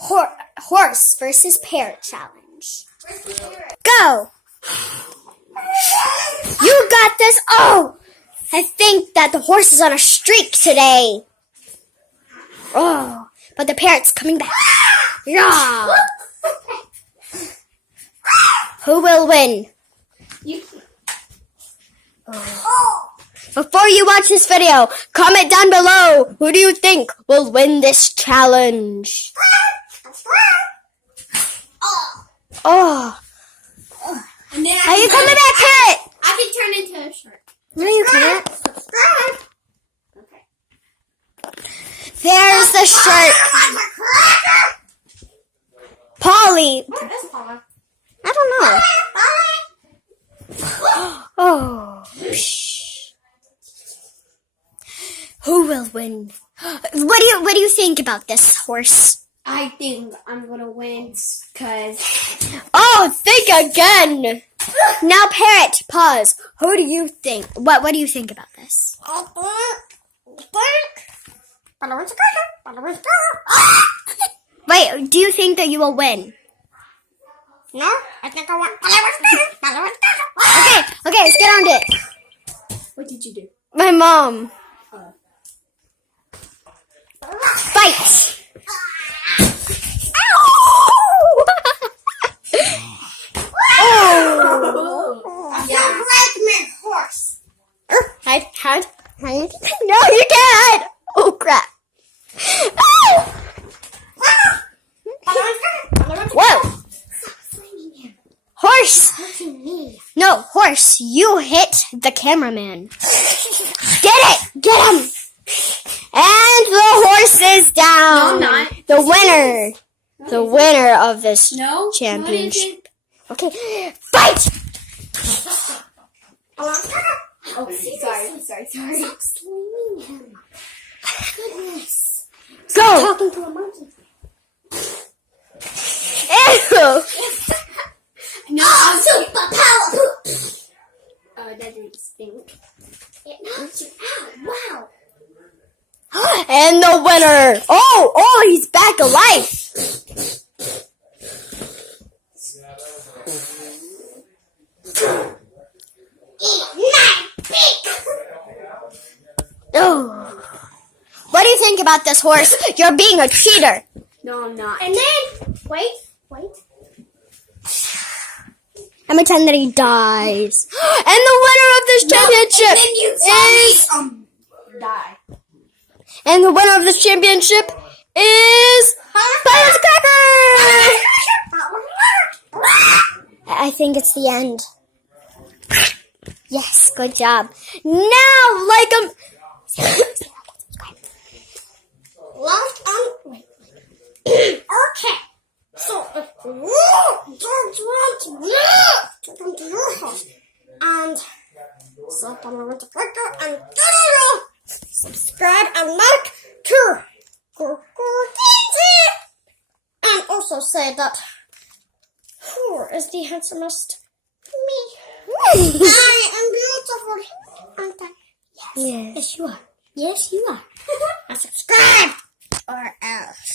horse versus parrot challenge. Go! You got this! Oh! I think that the horse is on a streak today. Oh, but the parrot's coming back. Yeah! Who will win? Before you watch this video, comment down below, who do you think will win this challenge? Oh. Are you coming back, parrot? I can turn into a shark. No, you can't. Okay. There's the shark. Polly. Where's Paula? I don't know. Oh. Who will win? What do you think about this horse? I think I'm gonna win because. Oh, think again. Now, parrot, pause. Who do you think? What do you think about this? Wait, do you think that you will win? No, I think I want. Okay, let's get on to it. What did you do? My mom. Fight! Horse. How? No, you can't! Oh, crap. Whoa! Horse! No, horse, you hit the cameraman. Get it! Get him! And the horse is down. No, not. The winner. The winner of this championship. What is it? Okay, fight! Oh, sorry. Stop swinging him. Goodness. Go! Talking to a monkey. Ew! No, super power. Oh, that didn't stink. It knocked you out. Wow. And the winner. Oh, he's back alive. Oh. What do you think about this horse? You're being a cheater. No, I'm not. And then, wait. I'm pretending that he dies. And the winner of this championship is... Die. And the winner of this championship is... Firecracker! I think it's the end. Yes, good job. Now, like him... Okay. So if you don't want to come to your house and stop on the clicker and subscribe and like to and also say that who is the handsomest? Me. I am beautiful, aren't I? Yes. Yes, you are. Yes, you are. And subscribe or else.